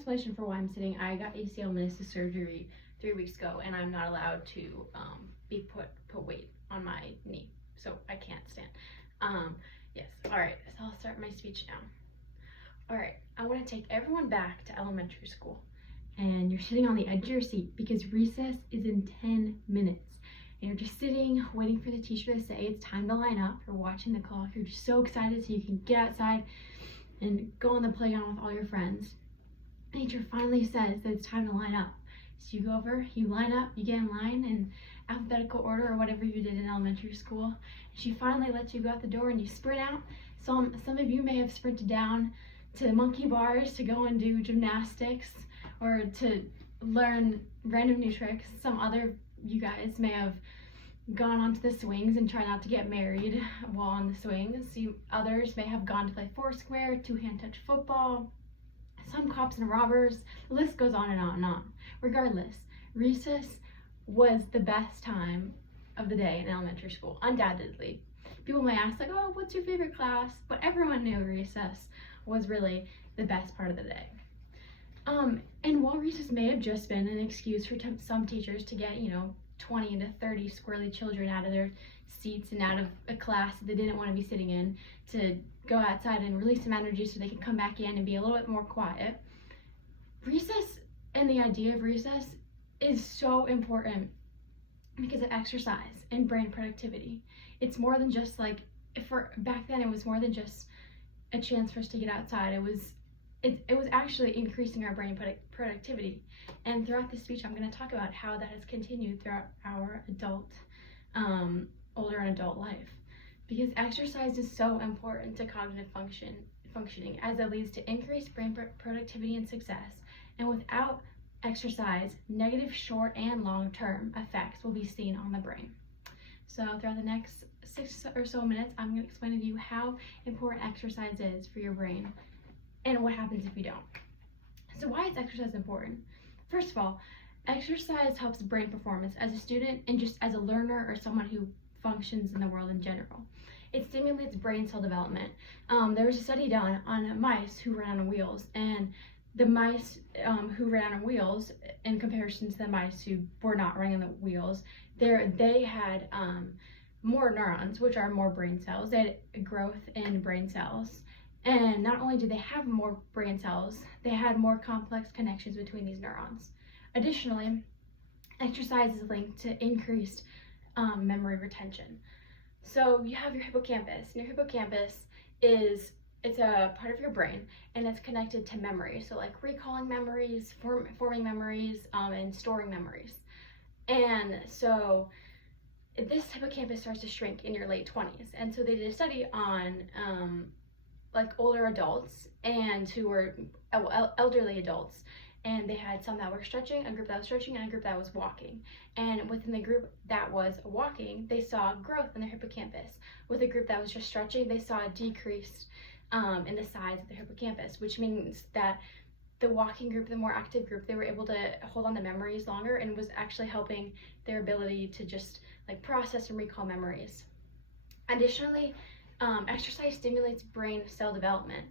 explanation for why I'm sitting. I got ACL meniscus surgery 3 weeks ago, and I'm not allowed to be put weight on my knee, so I can't stand. Yes. All right. So I'll start my speech now. All right. I want to take everyone back to elementary school, and you're sitting on the edge of your seat because recess is in 10 minutes. And you're just sitting, waiting for the teacher to say it's time to line up. You're watching the clock. You're just so excited so you can get outside and go on the playground with all your friends. The teacher finally says that it's time to line up. So you go over, you line up, you get in line in alphabetical order or whatever you did in elementary school. And she finally lets you go out the door and you sprint out. Some of you may have sprinted down to monkey bars to go and do gymnastics or to learn random new tricks. Some other you guys may have gone onto the swings and try not to get married while on the swings. Others may have gone to play foursquare, two-hand touch football, some cops and robbers. The list goes on and on and on. Regardless, recess was the best time of the day in elementary school, undoubtedly. People may ask, like, oh, what's your favorite class? But everyone knew recess was really the best part of the day. And while recess may have just been an excuse for some teachers to get, 20 to 30 squirrely children out of their seats and out of a class that they didn't want to be sitting in to go outside and release some energy so they can come back in and be a little bit more quiet, recess and the idea of recess is so important because of exercise and brain productivity. It's more than just back then it was more than just a chance for us to get outside. It was actually increasing our brain productivity. And throughout this speech, I'm going to talk about how that has continued throughout our older and adult life. Because exercise is so important to cognitive functioning, as it leads to increased brain productivity and success. And without exercise, negative short and long-term effects will be seen on the brain. So throughout the next 6 or so minutes, I'm going to explain to you how important exercise is for your brain and what happens if you don't. So why is exercise important? First of all, exercise helps brain performance as a student and just as a learner or someone who functions in the world in general. It stimulates brain cell development. There was a study done on mice who ran on wheels, and the mice who ran on wheels, in comparison to the mice who were not running on the wheels, they had more neurons, which are more brain cells. They had growth in brain cells. And not only did they have more brain cells, they had more complex connections between these neurons. Additionally, exercise is linked to increased memory retention. So you have your hippocampus, and your hippocampus it's a part of your brain, and it's connected to memory. So like recalling memories, forming memories, and storing memories. And so this hippocampus starts to shrink in your late 20s. And so they did a study on older adults and who were elderly adults, and they had some that were stretching, a group that was stretching, and a group that was walking. And within the group that was walking, they saw growth in their hippocampus. With the group that was just stretching, they saw a decrease in the size of the hippocampus, which means that the walking group, the more active group, they were able to hold on to memories longer and was actually helping their ability to just process and recall memories. Additionally, exercise stimulates brain cell development.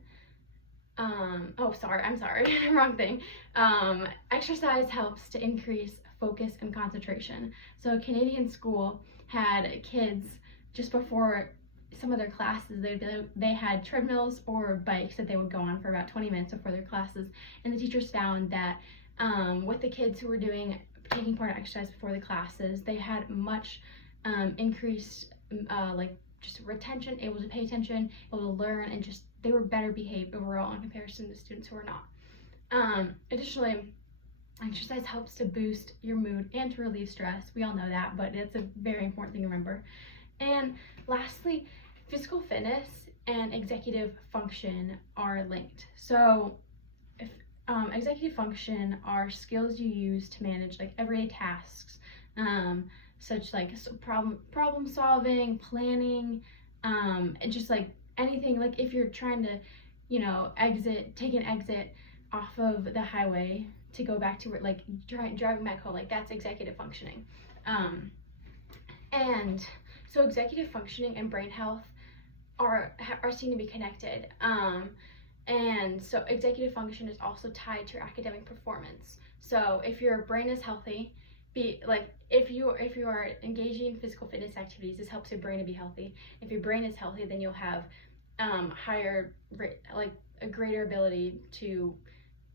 Wrong thing. Exercise helps to increase focus and concentration. So a Canadian school had kids, just before some of their classes, they had treadmills or bikes that they would go on for about 20 minutes before their classes. And the teachers found that with the kids who were taking part in exercise before the classes, they had much increased just retention, able to pay attention, able to learn, and just they were better behaved overall in comparison to students who are not. Additionally, exercise helps to boost your mood and to relieve stress. We all know that, but it's a very important thing to remember. And lastly, physical fitness and executive function are linked. So executive function are skills you use to manage everyday tasks, such problem solving, planning, and just anything, if you're trying to, take an exit off of the highway to go back to where, driving back home, that's executive functioning. And so executive functioning and brain health are seen to be connected. And so executive function is also tied to your academic performance. So if your brain is healthy, if you are engaging in physical fitness activities, this helps your brain to be healthy. If your brain is healthy, then you'll have higher a greater ability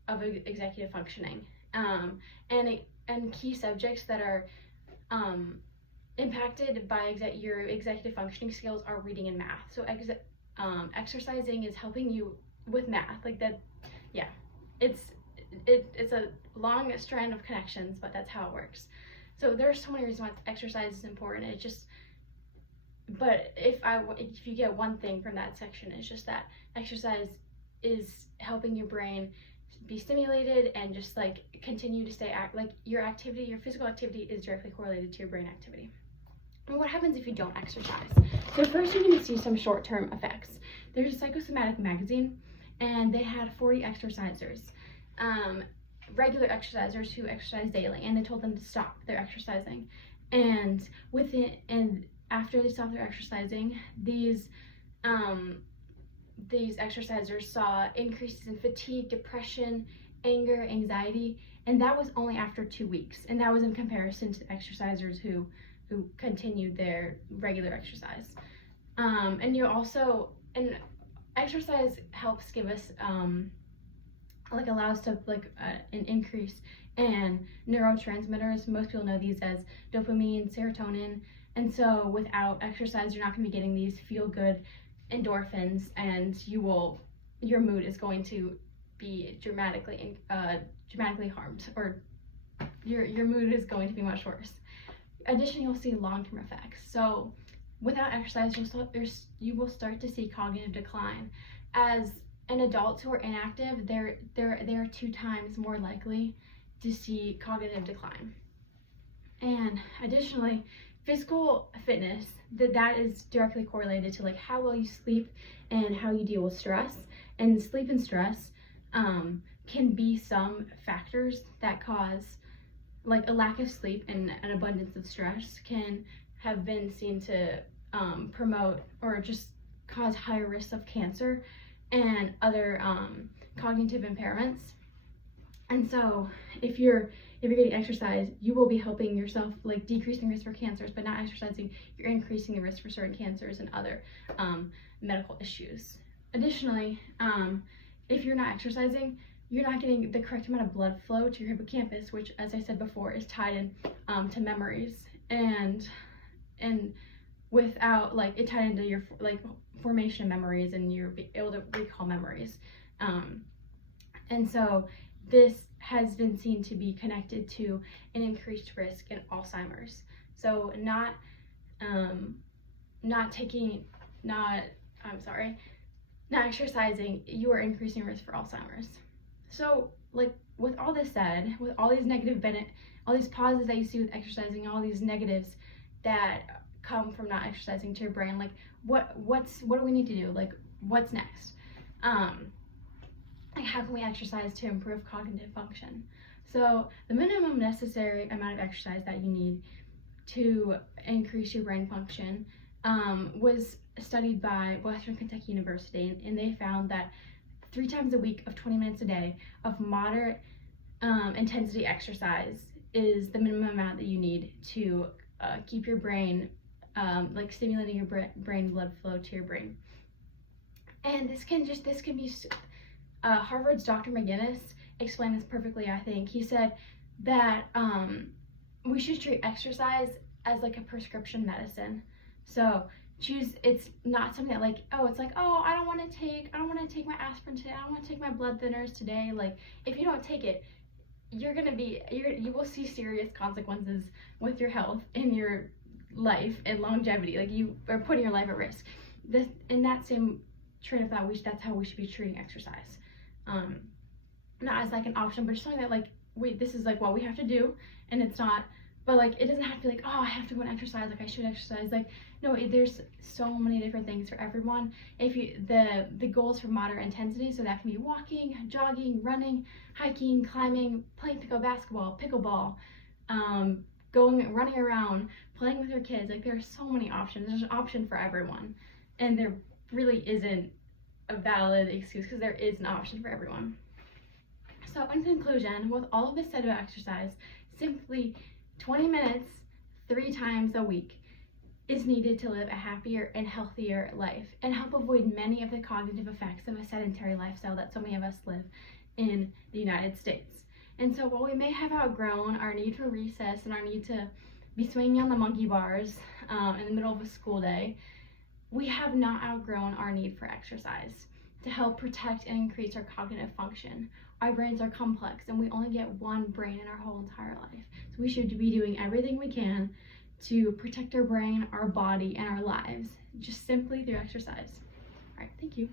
of executive functioning. And key subjects that are impacted by your executive functioning skills are reading and math. So exercising is helping you with math, like that. Yeah, it's a long strand of connections, but that's how it works. So there's so many reasons why exercise is important. But if you get one thing from that section, it's just that exercise is helping your brain be stimulated and just like continue to stay your physical activity is directly correlated to your brain activity. And what happens if you don't exercise? So first you're going to see some short-term effects. There's a Psychosomatic magazine, and they had 40 exercisers, regular exercisers who exercise daily, and they told them to stop their exercising. And after they stopped their exercising, these exercisers saw increases in fatigue, depression, anger, anxiety, and that was only after 2 weeks. And that was in comparison to exercisers who continued their regular exercise. And exercise helps give us allows to an increase in neurotransmitters. Most people know these as dopamine, serotonin, and so without exercise, you're not going to be getting these feel-good endorphins, and your mood is going to be dramatically harmed, or your mood is going to be much worse. Additionally, you'll see long-term effects. So without exercise, you will start to see cognitive decline. As in adults who are inactive, they are 2 times more likely to see cognitive decline. And additionally, physical fitness, that is directly correlated to how well you sleep and how you deal with stress. And sleep and stress can be some factors that cause, a lack of sleep and an abundance of stress can have been seen to promote or just cause higher risks of cancer and other cognitive impairments. And so if you're getting exercise, you will be helping yourself, decreasing risk for cancers. But not exercising, you're increasing the risk for certain cancers and other medical issues. Additionally, if you're not exercising, you're not getting the correct amount of blood flow to your hippocampus, which, as I said before, is tied in to memories, and without it tied into your formation of memories, and you're able to recall memories. And so this has been seen to be connected to an increased risk in Alzheimer's. So not exercising, you are increasing risk for Alzheimer's. So with all this said, with all these all these positives that you see with exercising, all these negatives that come from not exercising to your brain, what do we need to do? What's next? How can we exercise to improve cognitive function? So the minimum necessary amount of exercise that you need to increase your brain function was studied by Western Kentucky University, and they found that 3 times a week of 20 minutes a day of moderate intensity exercise is the minimum amount that you need to keep your brain, stimulating your brain blood flow to your brain. And this can be Harvard's Dr. McGinnis explained this perfectly, I think. He said that we should treat exercise as a prescription medicine. So it's not something that I don't want to take my aspirin today, I don't want to take my blood thinners today. If you don't take it, you will see serious consequences with your health and your life and longevity. You are putting your life at risk. In that same train of thought, that's how we should be treating exercise. Not as an option, but just something that this is what we have to do, and it's not, but it doesn't have to be oh, I have to go and exercise, I should exercise. No, there's so many different things for everyone. The goals for moderate intensity, so that can be walking, jogging, running, hiking, climbing, playing basketball, pickleball, running around, playing with your kids. There are so many options. There's an option for everyone, and there really isn't a valid excuse because there is an option for everyone. So in conclusion, with all of this said about exercise, simply 20 minutes 3 times a week is needed to live a happier and healthier life and help avoid many of the cognitive effects of a sedentary lifestyle that so many of us live in the United States. And so while we may have outgrown our need for recess and our need to be swinging on the monkey bars in the middle of a school day, we have not outgrown our need for exercise to help protect and increase our cognitive function. Our brains are complex and we only get one brain in our whole entire life. So we should be doing everything we can to protect our brain, our body, and our lives, just simply through exercise. All right, thank you.